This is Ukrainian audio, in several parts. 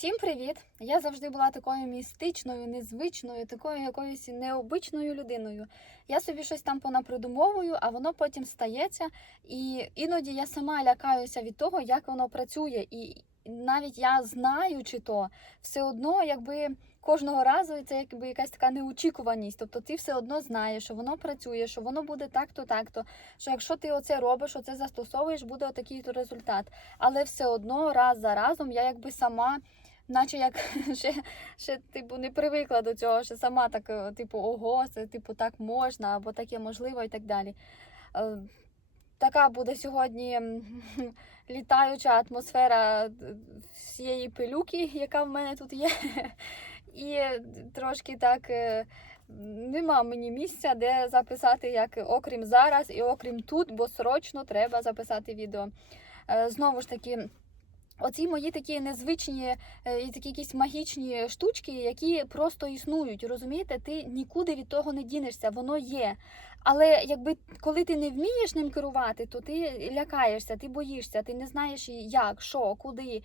Всім привіт! Я завжди була такою містичною, незвичною, такою якоюсь необичною людиною. Я собі щось там понапридумовую, а воно потім стається. І іноді я сама лякаюся від того, як воно працює. І навіть я знаючи то, все одно кожного разу це якась така неочікуваність. Тобто ти все одно знаєш, що воно працює, що воно буде так-то, так-то. Що якщо ти оце робиш, оце застосовуєш, буде отакий-то результат. Але все одно раз за разом я сама, наче як ще не привикла до цього, що сама так, ого, це так можна, або таке можливо і так далі. Така буде сьогодні літаюча атмосфера всієї пилюки, яка в мене тут є. І трошки нема мені місця, де записати, як окрім зараз і окрім тут, бо срочно треба записати відео. Знову ж таки, оці мої такі незвичні і такі якісь магічні штучки, які просто існують, розумієте? Ти нікуди від того не дінешся, воно є. Але коли ти не вмієш ним керувати, то ти лякаєшся, ти боїшся, ти не знаєш як, що, куди.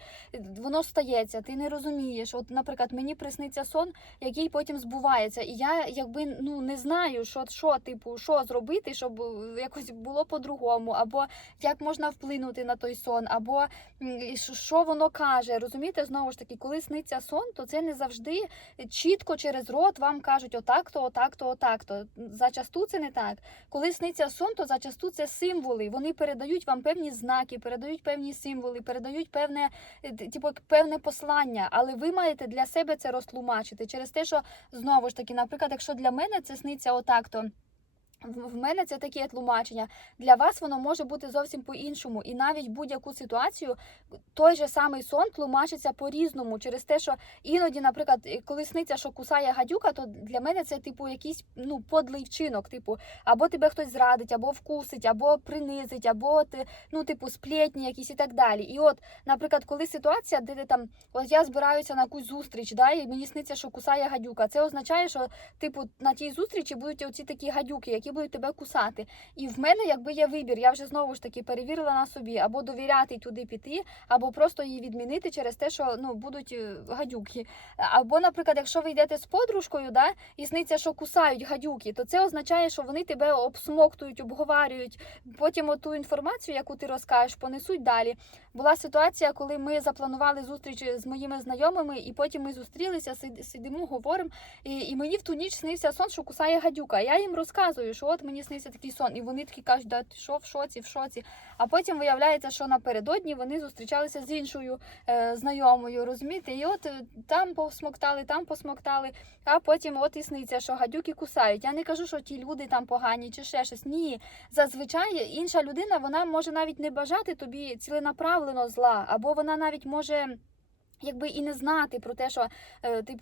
Воно стається, ти не розумієш. От, наприклад, мені присниться сон, який потім збувається. І я не знаю, що зробити, щоб якось було по-другому, або як можна вплинути на той сон, або що воно каже. Розумієте, знову ж таки, коли сниться сон, то це не завжди чітко через рот вам кажуть отак-то, отак-то, отак-то. Зачасту це не так. Коли сниться сон, то зачасту це символи. Вони передають вам певні знаки, передають певні символи, передають певне послання. Але ви маєте для себе це розтлумачити. Через те, що, знову ж таки, наприклад, якщо для мене це сниться отак-то, в мене це таке тлумачення. Для вас воно може бути зовсім по-іншому. І навіть будь-яку ситуацію, той же самий сон тлумачиться по-різному. Через те, що іноді, наприклад, коли сниться, що кусає гадюка, то для мене це якийсь подлий вчинок. Або тебе хтось зрадить, або вкусить, або принизить, або сплетні якісь і так далі. І от, наприклад, коли ситуація, де от я збираюся на якусь зустріч, і мені сниться, що кусає гадюка, це означає, що на тій зустрічі будуть оці такі гадюки, які будуть тебе кусати. І в мене є вибір, я вже знову ж таки перевірила на собі, або довіряти туди піти, або просто її відмінити через те, що будуть гадюки. Або, наприклад, якщо ви йдете з подружкою, і сниться, що кусають гадюки, то це означає, що вони тебе обсмоктують, обговорюють, потім оту інформацію, яку ти розкажеш, понесуть далі. Була ситуація, коли ми запланували зустріч з моїми знайомими, і потім ми зустрілися, сидимо, говоримо, і мені в ту ніч снився сон, що кусає гадюка. Я їм розказую, що от мені снився такий сон, і вони такі кажуть, да ти що, в шоці. А потім виявляється, що напередодні вони зустрічалися з іншою знайомою, розумієте? І от там посмоктали, а потім от і сниться, що гадюки кусають. Я не кажу, що ті люди там погані чи ще щось. Ні. Зазвичай інша людина, вона може навіть не бажати тобі ціленаправлено зла, або вона навіть може і не знати про те, що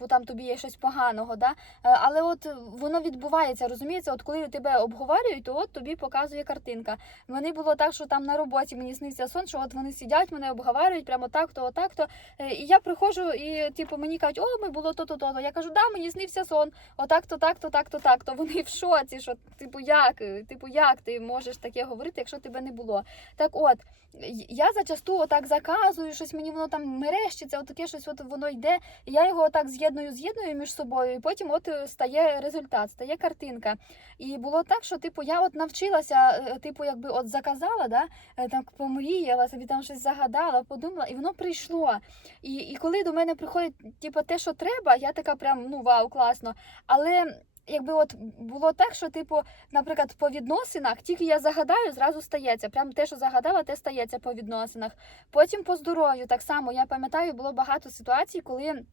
там тобі є щось поганого, але от воно відбувається, розумієте, от коли тебе обговорюють, то от тобі показує картинка. Мені було так, що там на роботі мені сниться сон, що от вони сидять, мене обговорюють прямо так-то, отак-то, і я приходжу, і мені кажуть, ми було то-то. Я кажу, мені снився сон, отак-то, так-то, так-то, так-то. Вони в шоці, що як ти можеш таке говорити, якщо тебе не було. Так от, я зачасту отак заказую, щось мені воно там мерещиться, таке щось воно йде, і я його отак з'єдную між собою, і потім от стає результат, стає картинка. І було так, що я от навчилася, от заказала, так помріяла, собі там щось загадала, подумала, і воно прийшло. І коли до мене приходить те, що треба, я така прям, вау, класно. Але от було так, що, наприклад, по відносинах, тільки я загадаю, зразу стається. Прям те, що загадала, те стається по відносинах. Потім по здоров'ю так само. Я пам'ятаю, було багато ситуацій, коли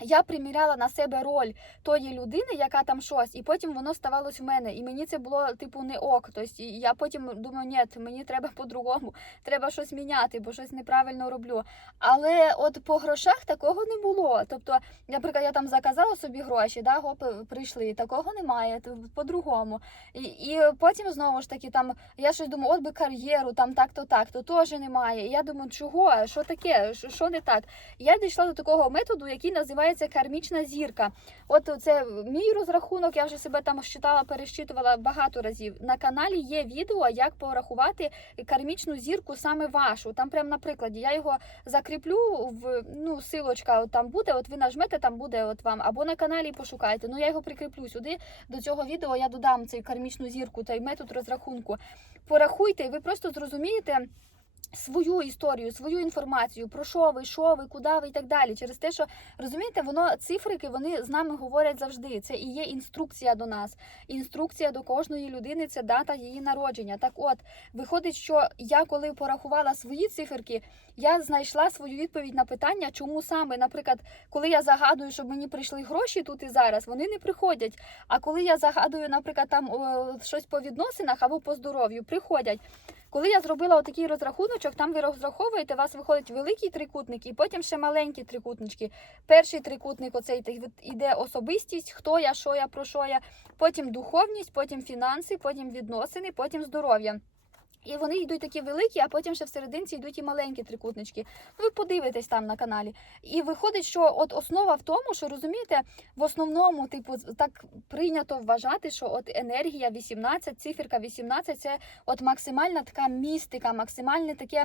я приміряла на себе роль тої людини, яка там щось, і потім воно ставалось в мене. І мені це було, не ок. Тобто я потім думаю, ні, мені треба по-другому, треба щось міняти, бо щось неправильно роблю. Але от по грошах такого не було. Тобто, наприклад, я там заказала собі гроші, прийшли, такого немає, по-другому. І потім, знову ж таки, я щось думаю, от би кар'єру, так-то, теж немає. І я думаю, чого, що таке, що не так? І я дійшла до такого методу, який називається називається кармічна зірка. От це мій розрахунок, я вже себе там считала, пересчитувала багато разів. На каналі є відео, як порахувати кармічну зірку саме вашу. Там прямо на прикладі. Я його закріплю, силочка там буде, от ви нажмете, там буде от вам. Або на каналі пошукайте. Я його прикріплю сюди. До цього відео я додам цю кармічну зірку, цей метод розрахунку. Порахуйте, і ви просто зрозумієте свою історію, свою інформацію, про що ви, куди ви і так далі. Через те, що, розумієте, цифрики, вони з нами говорять завжди. Це і є інструкція до нас. Інструкція до кожної людини – це дата її народження. Так от, виходить, що я, коли порахувала свої циферки, я знайшла свою відповідь на питання, чому саме, наприклад, коли я загадую, щоб мені прийшли гроші тут і зараз, вони не приходять. А коли я загадую, наприклад, там щось по відносинах або по здоров'ю, приходять. Коли я зробила отакий розрахуночок, там ви розраховуєте, у вас виходить великий трикутник і потім ще маленькі трикутнички. Перший трикутник оцей іде особистість, хто я, що я, про що я, потім духовність, потім фінанси, потім відносини, потім здоров'я. І вони йдуть такі великі, а потім ще всерединці йдуть і маленькі трикутнички. Ви подивитесь там на каналі. І виходить, що от основа в тому, що, розумієте, в основному, так прийнято вважати, що от енергія 18, циферка 18, це от максимальна така містика, максимальне таке,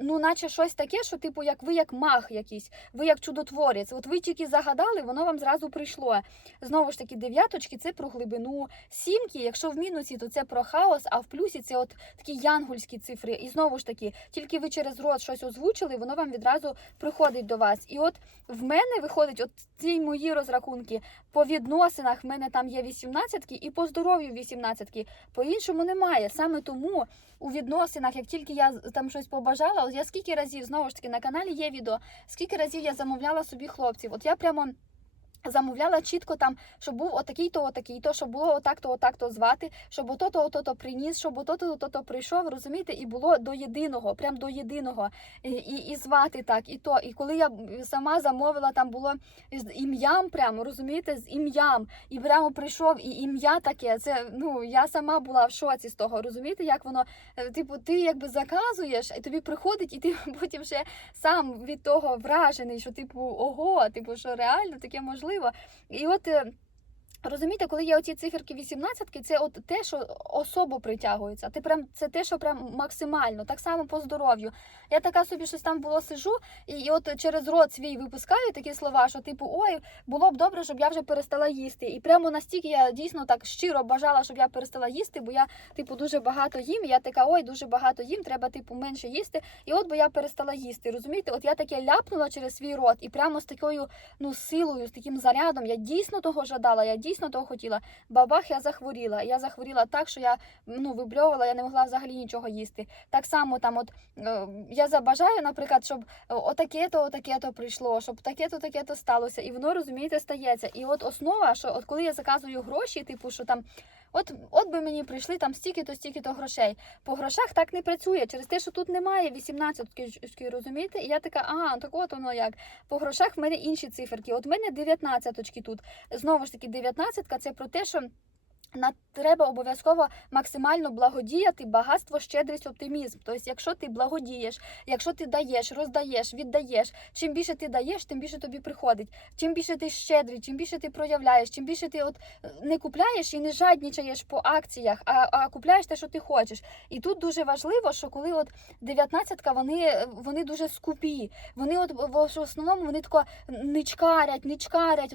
наче щось таке, що як ви як маг якийсь, ви як чудотворець. От ви тільки загадали, воно вам зразу прийшло. Знову ж таки, дев'яточки – це про глибину, сімки, якщо в мінусі, то це про хаос, а в плюсі це от такі янгольські цифри. І знову ж таки, тільки ви через рот щось озвучили, воно вам відразу приходить до вас. І от в мене виходить, от ці мої розрахунки, по відносинах в мене там є 18-ки і по здоров'ю 18-ки. По-іншому немає. Саме тому у відносинах, як тільки я там щось побажала, от я скільки разів, знову ж таки, на каналі є відео, скільки разів я замовляла собі хлопців. От я прямо замовляла чітко там, щоб був отакий-то, щоб було отак-то звати, щоб ото-то приніс, щоб ото-то прийшов, розумієте, і було до єдиного, прям до єдиного, і звати так, і то. І коли я сама замовила, там було з ім'ям прямо, розумієте, з ім'ям, і прямо прийшов, і ім'я таке, це, я сама була в шоці з того, розумієте, як воно, ти якби заказуєш, і тобі приходить, і ти потім ще сам від того вражений, що ого, що реально таке можливо. І от, розумієте, коли є оці циферки 18-ки, це от те, що особо притягується. Це те, що прям максимально. Так само по здоров'ю. Я така собі щось там сижу, і от через рот свій випускаю такі слова, що ой, було б добре, щоб я вже перестала їсти. І прямо настільки я дійсно так щиро бажала, щоб я перестала їсти, бо я, дуже багато їм. І я така, ой, дуже багато їм, треба, менше їсти. І от, бо я перестала їсти, розумієте? От я таке ляпнула через свій рот, і прямо з такою, силою, з таким зарядом, я дійсно того жадала, я дійсно того хотіла. Бабах, я захворіла. Я захворіла так, що я, вибльовувала, я не могла взагалі нічого їсти. Так само там, я забажаю, наприклад, щоб отаке-то прийшло, щоб таке-то сталося. І воно, розумієте, стається. І от основа, що от коли я заказую гроші, що там, от би мені прийшли там стільки-то грошей. По грошах так не працює, через те, що тут немає 18-ки, розумієте? І я така, так от воно як. По грошах в мене інші циферки. От в мене 19-очки тут. Знову ж таки, 19-ка – це про те, що треба обов'язково максимально благодіяти, багатство, щедрість, оптимізм. Тобто, якщо ти благодієш, якщо ти даєш, роздаєш, віддаєш, чим більше ти даєш, тим більше тобі приходить. Чим більше ти щедрий, чим більше ти проявляєш, чим більше ти не купляєш і не жаднічаєш по акціях, а купляєш те, що ти хочеш. І тут дуже важливо, що коли 19-ка, вони дуже скупі. Вони в основному вони тако ничкарять,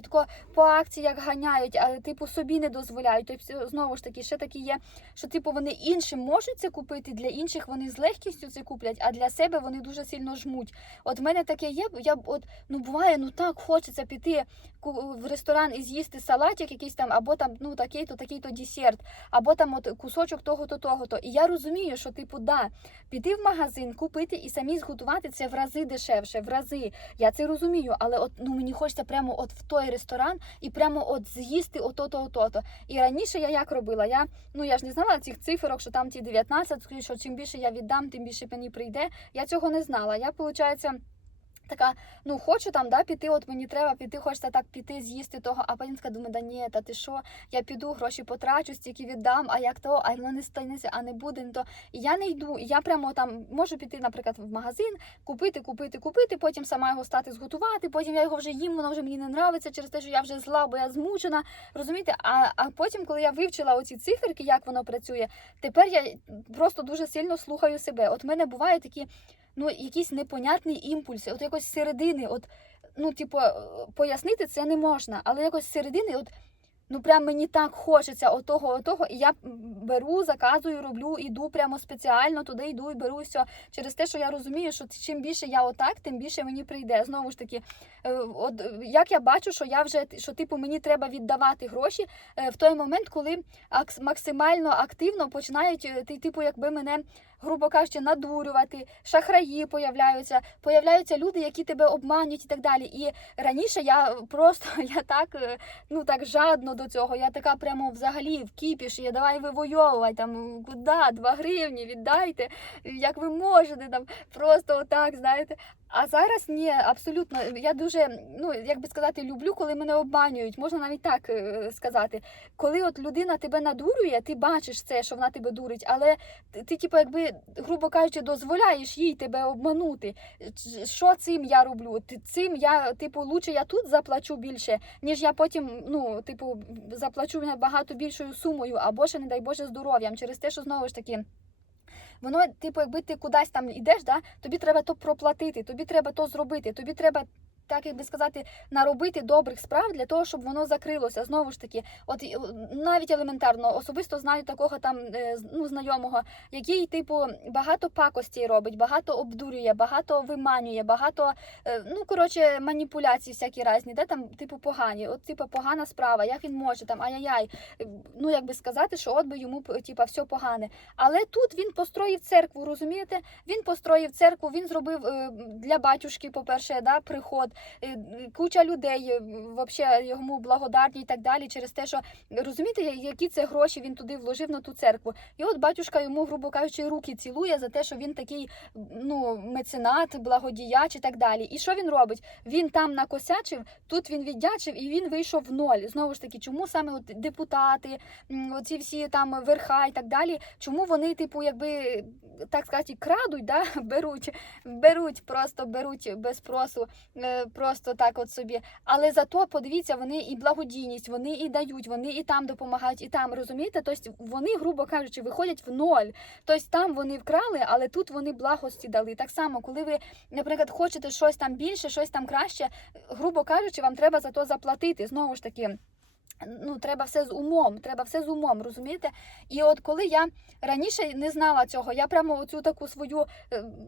тако по акціях ганяють, а собі не дозволяють. Знову ж таки, ще такі є, що вони іншим можуть це купити, для інших вони з легкістю це куплять, а для себе вони дуже сильно жмуть. От в мене таке є, буває, так хочеться піти в ресторан і з'їсти салатик якийсь там, або там, такий-то десерт, або там кусочок того-то. І я розумію, що піти в магазин, купити і самі зготувати це в рази дешевше, в рази. Я це розумію, але мені хочеться прямо в той ресторан і прямо з'їсти ото-то. І раніше я як робила? Я ж не знала цих циферок, що там ті 19, що чим більше я віддам, тим більше мені прийде. Я цього не знала. Я, виходить, така, ну хочу там, да, піти, от мені треба піти, хочеться так піти, з'їсти того, а потім така думаю, да ні, та ти що, я піду, гроші потрачу, стільки віддам, а як то, а воно не станеться, а не буде, не то. І я не йду, і я прямо там можу піти, наприклад, в магазин, купити, потім сама його стати зготувати, потім я його вже їм, воно вже мені не нравиться через те, що я вже зла, бо я змучена, розумієте? А потім, коли я вивчила оці циферки, як воно працює, тепер я просто дуже сильно слухаю себе. От в мене бувають такі, ну, якісь непонятні імпульси, от якось з середини, от, ну, типу, пояснити це не можна, але якось з середини, от, ну, прям мені так хочеться отого, і я беру, заказую, роблю, іду прямо спеціально туди, йду і беру все. Через те, що я розумію, що чим більше я отак, тим більше мені прийде. Знову ж таки, от як я бачу, що я вже, що типу мені треба віддавати гроші в той момент, коли максимально активно починають, типу, якби мене, грубо кажучи, надурювати, шахраї появляються люди, які тебе обманюють і так далі. І раніше я просто, я так, ну так жадно до цього, я така прямо взагалі в кіпіші, я давай вивойовувай, там, куди, 2 гривні віддайте, як ви можете, там, просто отак, знаєте. А зараз ні, абсолютно, я дуже, ну, як би сказати, люблю, коли мене обманюють, можна навіть так сказати. Коли от людина тебе надурює, ти бачиш це, що вона тебе дурить, але ти типу, якби, грубо кажучи, дозволяєш їй тебе обманути. Що цим я роблю? Цим я, типу, лучше я тут заплачу більше, ніж я потім, ну, типу, заплачу набагато більшою сумою, або ще, не дай Боже, здоров'ям, через те, що, знову ж таки, воно, типу, якби ти кудись там йдеш, да, тобі треба то проплатити, тобі треба то зробити, тобі треба, так як би сказати, наробити добрих справ для того, щоб воно закрилося. Знову ж таки, от навіть елементарно, особисто знаю такого там, ну, знайомого, який, типу, багато пакостей робить, багато обдурює, багато виманює, багато, ну, коротше, маніпуляцій всякі різні, де там, типу, погані, от, типу, погана справа, як він може, там, ай-яй-яй, ну, як би сказати, що от би йому, типу, все погане. Але тут він построїв церкву, розумієте? Він построїв церкву, він зробив для батюшки, по-перше, да, приход, куча людей вообще йому благодарні і так далі, через те, що, розумієте, які це гроші він туди вложив на ту церкву. І от батюшка йому, грубо кажучи, руки цілує за те, що він такий, ну, меценат, благодіяч і так далі. І що він робить? Він там накосячив, тут він віддячив і він вийшов в ноль. Знову ж таки, чому саме от депутати, оці всі там верха і так далі, чому вони, типу, якби, так сказати, крадуть, да? беруть без спросу, просто так от собі. Але зато, подивіться, вони і благодійність, вони і дають, вони і там допомагають, і там, розумієте? Тобто вони, грубо кажучи, виходять в ноль. Тобто там вони вкрали, але тут вони благості дали. Так само, коли ви, наприклад, хочете щось там більше, щось там краще, грубо кажучи, вам треба за то заплатити. Знову ж таки, ну, треба все з умом, розумієте? І от коли я раніше не знала цього, я прямо оцю таку свою,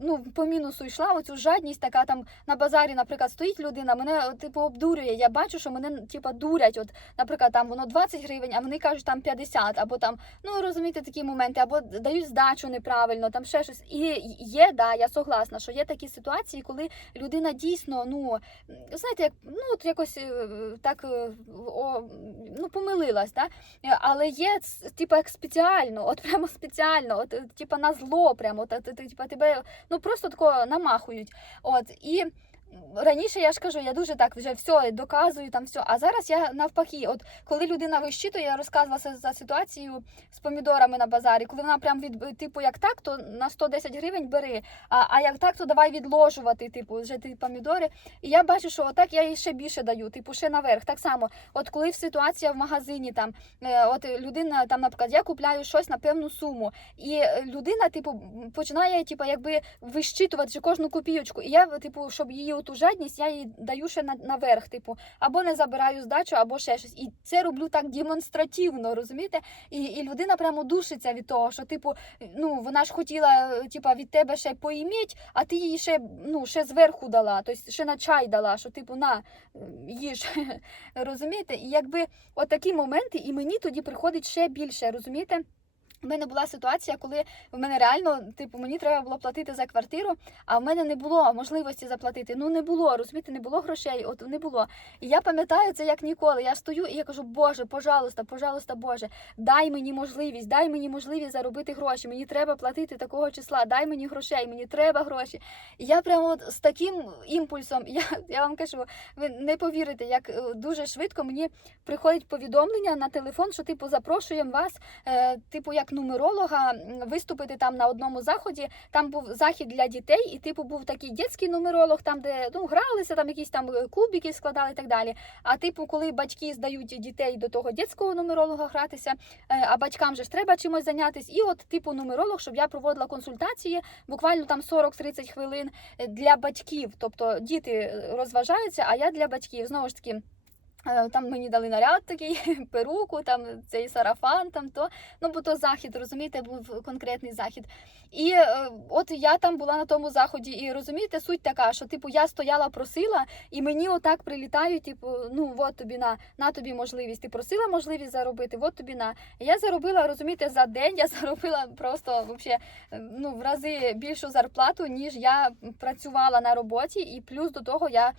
ну, по мінусу йшла, оцю жадність, така там на базарі, наприклад, стоїть людина, мене, типу, обдурює, я бачу, що мене, типу, дурять, от, наприклад, там воно 20 гривень, а вони кажуть там 50, або там, ну, розумієте, такі моменти, або дають здачу неправильно, там ще щось. І є, да, я согласна, що є такі ситуації, коли людина дійсно, ну, знаєте, як, ну, от якось так, ну, помилилась, да? Але є, типу, як спеціально, от прямо спеціально, от, типу, на зло прямо, типу, тебе, ну, просто тако намахують, от, і раніше, я ж кажу, я дуже так вже все доказую, там все, а зараз я навпаки, от коли людина вищитує, я розказувала за ситуацію з помідорами на базарі, коли вона прям від, типу, як так, то на 110 гривень бери, а як так, то давай відложувати, типу, вже ті помідори, і я бачу, що отак я їй ще більше даю, типу, ще наверх, так само, от коли ситуація в магазині, там, от людина, там, наприклад, я купляю щось на певну суму, і людина, типу, починає, типу, якби вищитувати кожну копійочку, і я, типу, щоб її ту жадність, я їй даю ще наверх, типу, або не забираю здачу, або ще щось. І це роблю так демонстративно, розумієте? І людина прямо душиться від того, що, типу, ну, вона ж хотіла, типу, від тебе ще поїміть, а ти їй ще, ну, ще зверху дала, тобто ще на чай дала, що, типу, на, їж, розумієте? І якби отакі моменти, і мені тоді приходить ще більше, розумієте? У мене була ситуація, коли в мене реально, типу, мені треба було платити за квартиру, а в мене не було можливості заплатити. Ну не було, розумієте, не було грошей, от не було. І я пам'ятаю це як ніколи. Я стою і я кажу: Боже, пожалуйста, пожалуйста, Боже, дай мені можливість заробити гроші. Мені треба платити такого числа, дай мені грошей, мені треба гроші. І я прямо от з таким імпульсом, я вам кажу, ви не повірите, як дуже швидко мені приходить повідомлення на телефон, що типу запрошуємо вас, типу як нумеролога виступити там на одному заході. Там був захід для дітей, і типу був такий дитячий нумеролог, там де гралися, там якісь там кубики складали і так далі. А типу, коли батьки здають дітей до того дитячого нумеролога гратися, а батькам же ж треба чимось зайнятися. І от типу нумеролог, щоб я проводила консультації, буквально там 40-30 хвилин для батьків. Тобто діти розважаються, а я для батьків. Знову ж таки, там мені дали наряд такий, перуку, там цей сарафан, там то, ну бо то захід, розумієте, був конкретний захід. І от я там була на тому заході, і розумієте, суть така, що типу я стояла, просила, і мені отак прилітають, типу, ну от тобі на тобі можливість. Ти просила можливість заробити, от тобі на. І я заробила, розумієте, за день я заробила просто вообще, ну, в рази більшу зарплату, ніж я працювала на роботі, і плюс до того я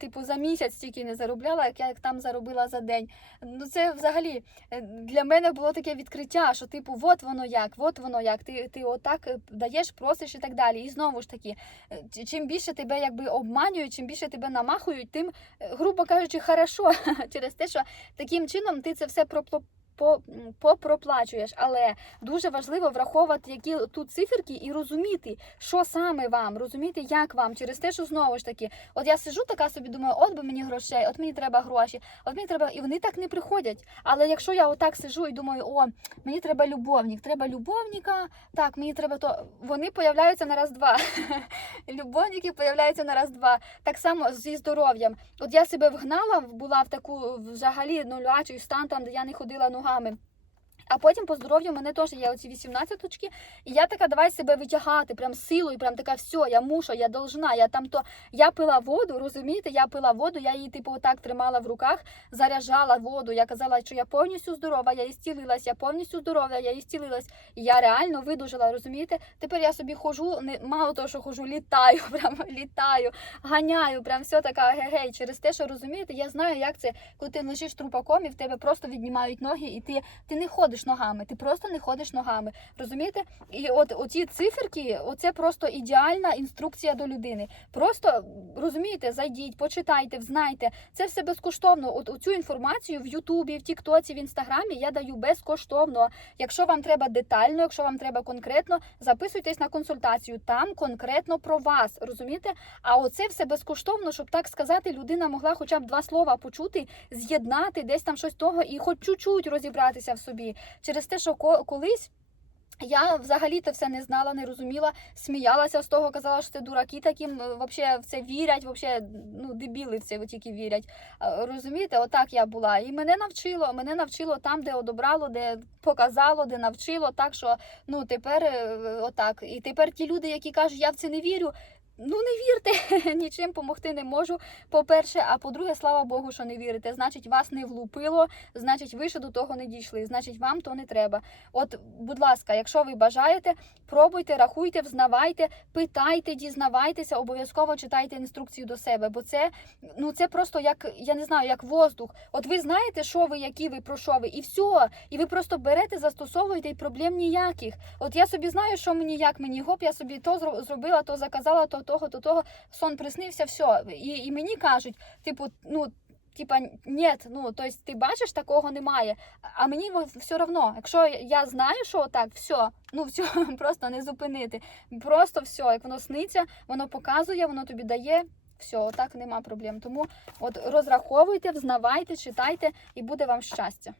типу за місяць стільки не заробляла, як я там заробила за день. Ну це взагалі для мене було таке відкриття, що типу от воно як, ти отак даєш, просиш і так далі. І знову ж таки, чим більше тебе якби обманюють, чим більше тебе намахують, тим, грубо кажучи, хорошо, через те, що таким чином ти це все попроплачуєш, але дуже важливо враховувати, які тут циферки, і розуміти, що саме вам, розуміти, як вам, через те, що знову ж таки, от я сижу така собі, думаю, от би мені грошей, от мені треба гроші, от мені треба, і вони так не приходять. Але якщо я отак сижу і думаю, о, мені треба любовника, так, мені треба то, вони появляються на раз-два. Любовники появляються на раз-два. Так само зі здоров'ям. От я себе вгнала, була в таку взагалі нулячий стан, там, де я не ходила ногами. А потім по здоров'ю в мене теж є оці 18 точки, і я така, давай себе витягати, прям силою, прям така, все, я мушу, я должна, я пила воду, розумієте, я її типу отак тримала в руках, заряджала воду, я казала, що я повністю здорова, я ісцілилась, я повністю здорова, я ісцілилась, і я реально видужила, розумієте? Тепер я собі хожу, мало того, що хожу, літаю, ганяю, прям все така гей, через те, що, розумієте, я знаю, як це, коли ти лежиш трупаком, і в тебе просто віднімають ноги, і ти не ходиш ногами, ти просто не ходиш ногами, розумієте? І от оці циферки, оце просто ідеальна інструкція до людини. Просто, розумієте, зайдіть, почитайте, взнайте, це все безкоштовно. От оцю інформацію в Ютубі, в Тіктоці, в Інстаграмі я даю безкоштовно. Якщо вам треба детально, якщо вам треба конкретно, записуйтесь на консультацію, там конкретно про вас, розумієте? А оце все безкоштовно, щоб так сказати, людина могла хоча б 2 слова почути, з'єднати десь там щось того і хоч чуть-чуть розібратися в собі. Через те, що колись я взагалі-то все не знала, не розуміла, сміялася з того, казала, що це дураки таким, вообще в це вірять, вообще, ну, дебіли в це тільки вірять. Розумієте, отак я була. І мене навчило там, де одобрало, де показало, де навчило, так що, ну, тепер отак. І тепер ті люди, які кажуть, я в це не вірю, ну, не вірте, нічим помогти не можу, по-перше, а по-друге, слава Богу, що не вірите. Значить, вас не влупило, значить, ви ще до того не дійшли, значить, вам то не треба. От, будь ласка, якщо ви бажаєте, пробуйте, рахуйте, взнавайте, питайте, дізнавайтеся, обов'язково читайте інструкцію до себе, бо це, ну, це просто як, я не знаю, як воздух. От ви знаєте, що ви, які ви, про що ви, і все. І ви просто берете, застосовуєте, і проблем ніяких. От я собі знаю, що мені, як мені, гоп, я собі то зробила, то заказала, то того, сон приснився, все. І мені кажуть, типу, ну, нет, ну, то есть ти бачиш, такого немає. А мені все одно, якщо я знаю, що так, все, ну, все, просто не зупинити. Просто все, як воно сниться, воно показує, воно тобі дає, все, отак нема проблем. Тому от розраховуйте, взнавайте, читайте, і буде вам щастя.